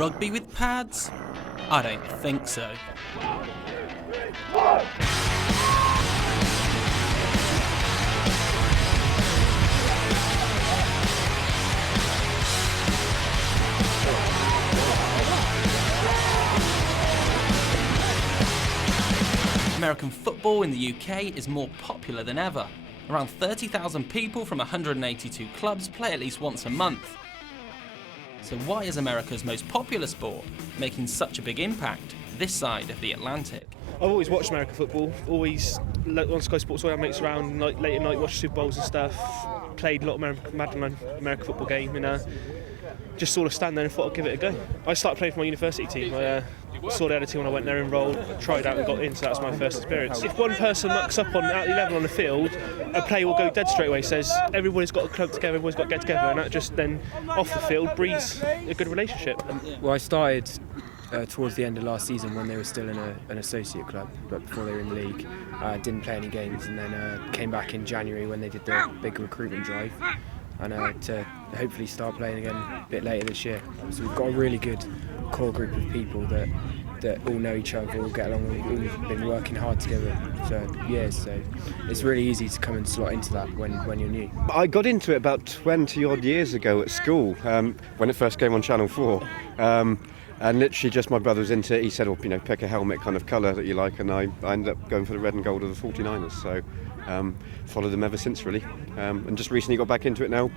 Rugby with pads? I don't think so. American football in the UK is more popular than ever. Around 30,000 people from 182 clubs play at least once a month. So why is America's most popular sport making such a big impact this side of the Atlantic? I've always watched American football, always on Sky Sports, all our mates around, late at night, watched Super Bowls and stuff, played a lot of American football game, and just sort of stand there and thought I'd give it a go. I started playing for my university team. I saw they had a team when I went there, enrolled, tried out and got in, so that was my first experience. If one person mucks up at the level on the field, a player will go dead straight away, says everybody's got to club together, everybody's got to get together, and that just then, off the field, breeds a good relationship. Well, I started towards the end of last season when they were still in an associate club, but before they were in the league. Didn't play any games, and then came back in January when they did the big recruitment drive, and to hopefully start playing again a bit later this year. So we've got a really good core group of people that all know each other, all get along, we've been working hard together for years, so it's really easy to come and slot into that when you're new. I got into it about 20 odd years ago at school, when it first came on Channel 4. And literally just my brother was into it. He said, pick a helmet kind of colour that you like, and I ended up going for the red and gold of the 49ers, so followed them ever since really, and just recently got back into it now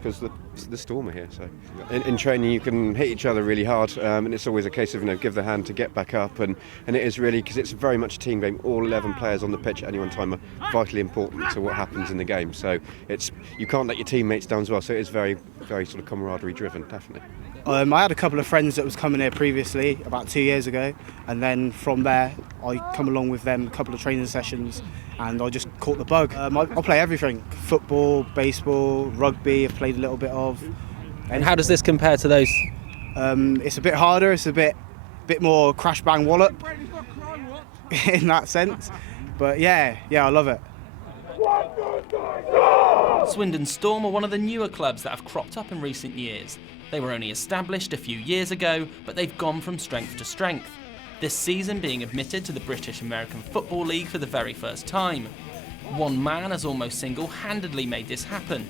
because the Storm are here. So in training you can hit each other really hard, and it's always a case of give the hand to get back up, and it is really, because it's very much a team game. All 11 players on the pitch at any one time are vitally important to what happens in the game, so you can't let your teammates down as well, so it is very, very sort of camaraderie driven, definitely. I had a couple of friends that was coming here previously, about 2 years ago, and then from there I come along with them a couple of training sessions, and I just caught the bug. I play everything: football, baseball, rugby. I've played a little bit of. And how does this compare to those? It's a bit harder. It's a bit more crash bang wallop in that sense. But yeah, I love it. Swindon Storm are one of the newer clubs that have cropped up in recent years. They were only established a few years ago, but they've gone from strength to strength, this season being admitted to the British American Football League for the very first time. One man has almost single-handedly made this happen.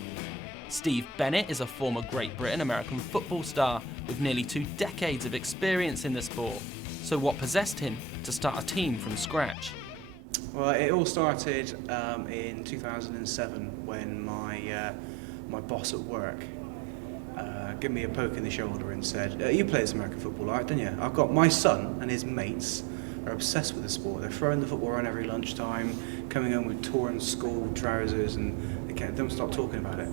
Steve Bennett is a former Great Britain American football star with nearly 2 decades of experience in the sport. So what possessed him to start a team from scratch? Well, it all started in 2007 when my boss at work gave me a poke in the shoulder and said, you play this American football, right, don't you? I've got my son and his mates are obsessed with the sport. They're throwing the football around every lunchtime, coming home with torn school trousers, and they don't stop talking about it.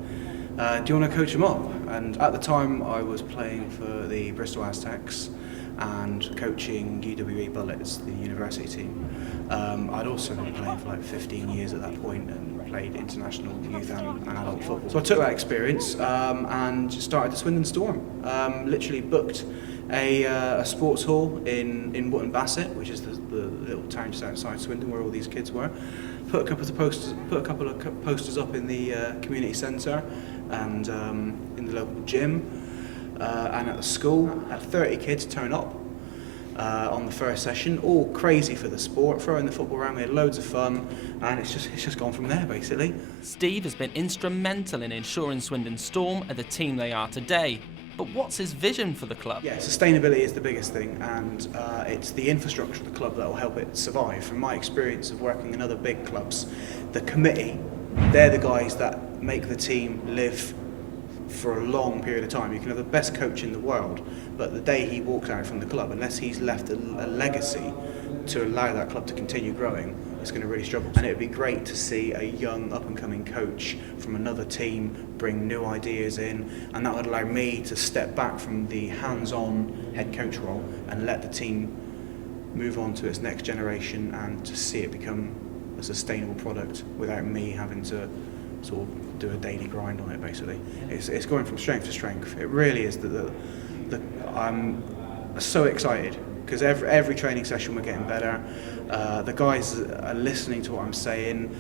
Do you want to coach them up? And at the time I was playing for the Bristol Aztecs and coaching UWE Bullets, the university team. I'd also been playing for like 15 years at that point and played international youth and adult football. So I took that experience and started the Swindon Storm. Literally booked a sports hall in Wootton Bassett, which is the little town just outside Swindon where all these kids were. Put a couple of posters up in the community centre and in the local gym and at the school. Had 30 kids turn up on the first session, all crazy for the sport, throwing the football around. We had loads of fun, and it's just gone from there basically. Steve has been instrumental in ensuring Swindon Storm are the team they are today. But what's his vision for the club? Yeah, sustainability is the biggest thing, and it's the infrastructure of the club that will help it survive. From my experience of working in other big clubs, the committee, they're the guys that make the team live for a long period of time. You can have the best coach in the world, but the day he walks out from the club, unless he's left a legacy to allow that club to continue growing, it's going to really struggle. And it would be great to see a young up-and-coming coach from another team bring new ideas in, and that would allow me to step back from the hands-on head coach role and let the team move on to its next generation and to see it become a sustainable product without me having to sort of do a daily grind on it basically. It's going from strength to strength. It really is. I'm so excited because every training session we're getting better. The guys are listening to what I'm saying.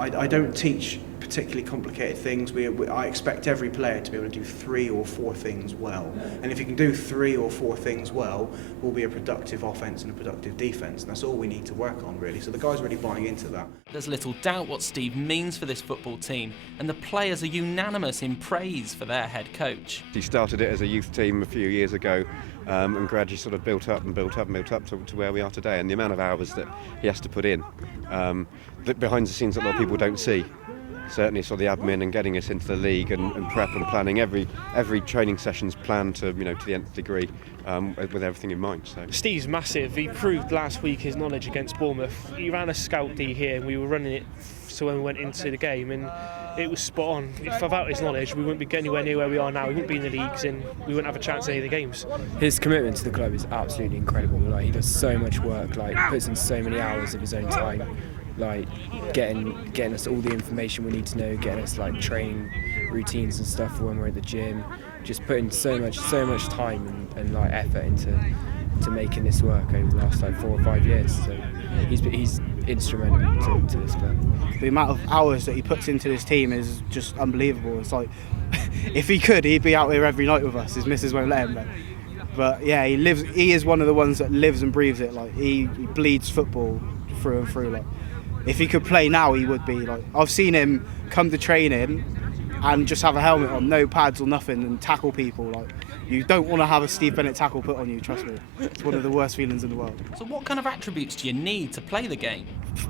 I don't teach particularly complicated things. I expect every player to be able to do 3 or 4 things well. And if you can do 3 or 4 things well, we'll be a productive offence and a productive defence. And that's all we need to work on, really. So the guys are really buying into that. There's little doubt what Steve means for this football team, and the players are unanimous in praise for their head coach. He started it as a youth team a few years ago, and gradually sort of built up to where we are today. And the amount of hours that he has to put in, that behind the scenes that a lot of people don't see. Certainly sort of the admin and getting us into the league and prep and planning every training session's planned to to the nth degree, with everything in mind. So Steve's massive. He proved last week his knowledge against Bournemouth. He ran a scout D here and we were running it so when we went into the game, and it was spot on. If without his knowledge we wouldn't be anywhere near where we are now. We wouldn't be in the leagues and we wouldn't have a chance at any of the games. His commitment to the club is absolutely incredible. Like, he does so much work, like puts in so many hours of his own time, like getting us all the information we need to know, getting us like training routines and stuff for when we're at the gym, just putting so much time and like effort into making this work over the last like 4 or 5 years. So he's instrumental to this club. The amount of hours that he puts into this team is just unbelievable. It's like, if he could, he'd be out here every night with us. His missus won't let him though. But yeah, he is one of the ones that lives and breathes it. Like he bleeds football through and through. Like, if he could play now, he would be. Like, I've seen him come to training and just have a helmet on, no pads or nothing, and tackle people. Like, you don't want to have a Steve Bennett tackle put on you, trust me. It's one of the worst feelings in the world. So what kind of attributes do you need to play the game?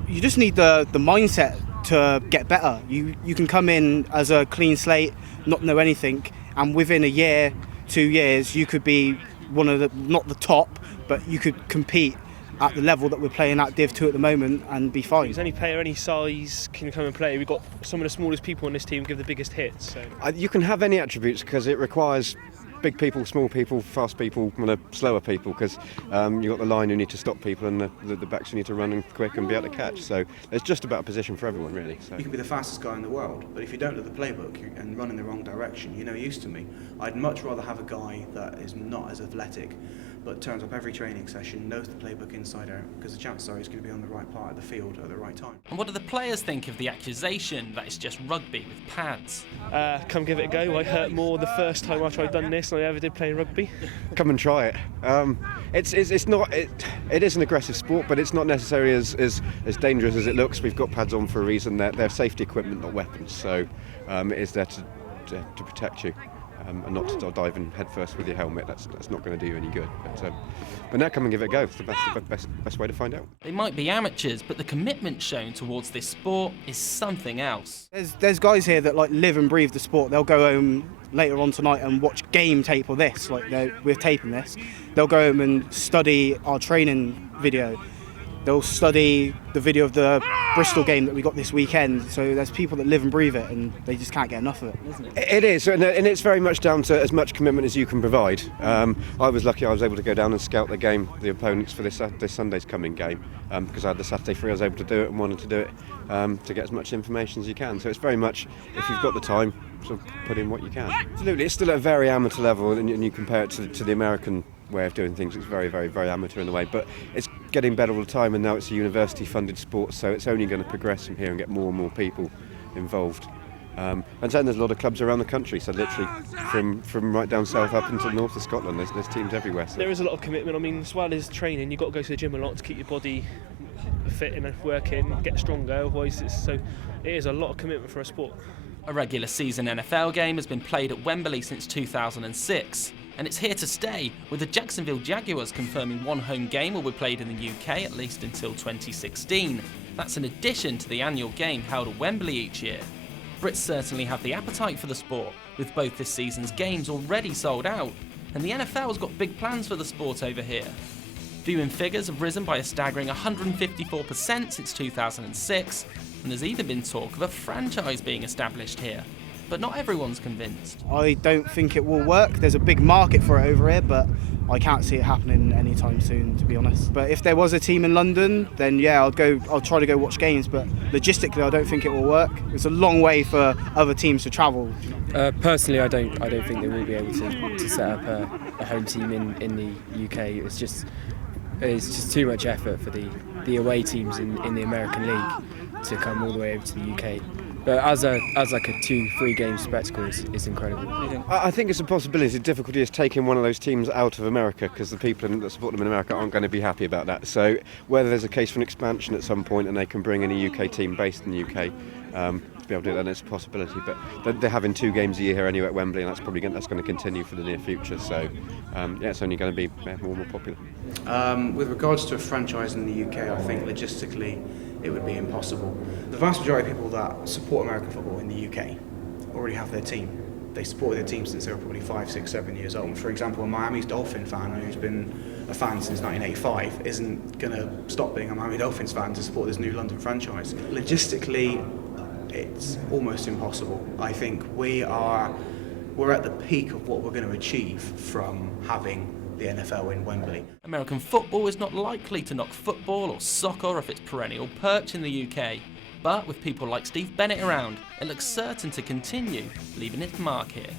You just need the mindset to get better. You can come in as a clean slate, not know anything, and within a year, 2 years, you could be one of the, not the top, but you could compete at the level that we're playing at Div 2 at the moment and be fine. Any player, any size can come and play. We've got some of the smallest people on this team give the biggest hits. So. you can have any attributes because it requires big people, small people, fast people, slower people, because you've got the line who need to stop people and the backs who need to run and quick and be able to catch. So it's just about a position for everyone, really. So. You can be the fastest guy in the world, but if you don't know the playbook and run in the wrong direction, you're no use to me. I'd much rather have a guy that is not as athletic, but turns up every training session, knows the playbook inside out, because the chances are he's going to be on the right part of the field at the right time. And what do the players think of the accusation that it's just rugby with pads? Come give it a go. I hurt more the first time after I'd done this than I ever did playing rugby. Come and try it. It is an aggressive sport, but it's not necessarily as dangerous as it looks. We've got pads on for a reason. They're safety equipment, not weapons. So it is there to protect you. And not to dive in head first with your helmet. That's not going to do you any good. But now come and give it a go. It's the best way to find out. They might be amateurs, but the commitment shown towards this sport is something else. There's guys here that like live and breathe the sport. They'll go home later on tonight and watch game tape of this. Like we're taping this. They'll go home and study our training video. They'll study the video of the Bristol game that we got this weekend. So there's people that live and breathe it, and they just can't get enough of it, isn't it? It is, and it's very much down to as much commitment as you can provide. I was lucky I was able to go down and scout the opponents for this Sunday's coming game, because I had the Saturday free. I was able to do it and wanted to do it to get as much information as you can. So it's very much, if you've got the time, sort of put in what you can. Absolutely, it's still at a very amateur level, and you compare it to the American way of doing things. It's very, very, very amateur in a way, but it's getting better all the time, and now it's a university-funded sport, so it's only going to progress from here and get more and more people involved. And then there's a lot of clubs around the country, so literally from right down south up into the north of Scotland, there's teams everywhere. So. There is a lot of commitment. I mean, as well as training, you've got to go to the gym a lot to keep your body fit and working, get stronger, otherwise it is a lot of commitment for a sport. A regular season NFL game has been played at Wembley since 2006. And it's here to stay, with the Jacksonville Jaguars confirming one home game will be played in the UK at least until 2016. That's in addition to the annual game held at Wembley each year. Brits certainly have the appetite for the sport, with both this season's games already sold out, and the NFL's got big plans for the sport over here. Viewing figures have risen by a staggering 154% since 2006, and there's even been talk of a franchise being established here. But not everyone's convinced. I don't think it will work. There's a big market for it over here, but I can't see it happening anytime soon, to be honest. But if there was a team in London, then yeah, I'll try to go watch games, but logistically I don't think it will work. It's a long way for other teams to travel. Personally, I don't think they will be able to set up a home team in the UK. It's just too much effort for the away teams in the American League to come all the way over to the UK. But as like a 2-3 game spectacle, it's incredible. I think it's a possibility. The difficulty is taking one of those teams out of America, because the people that support them in America aren't going to be happy about that. So whether there's a case for an expansion at some point and they can bring in a UK team based in the UK to be able to do that, then it's a possibility. But they're having 2 games a year here anyway at Wembley, and that's probably going to continue for the near future. So it's only going to be more and more popular. With regards to a franchise in the UK, I think logistically it would be impossible. The vast majority of people that support American football in the UK already have their team. They supported their team since they were probably 5, 6, 7 years old. For example, a Miami's Dolphin fan who's been a fan since 1985 isn't going to stop being a Miami Dolphins fan to support this new London franchise. Logistically, it's almost impossible. I think we're at the peak of what we're going to achieve from having the NFL in Wembley. American football is not likely to knock football or soccer off its perennial perch in the UK. But with people like Steve Bennett around, it looks certain to continue leaving its mark here.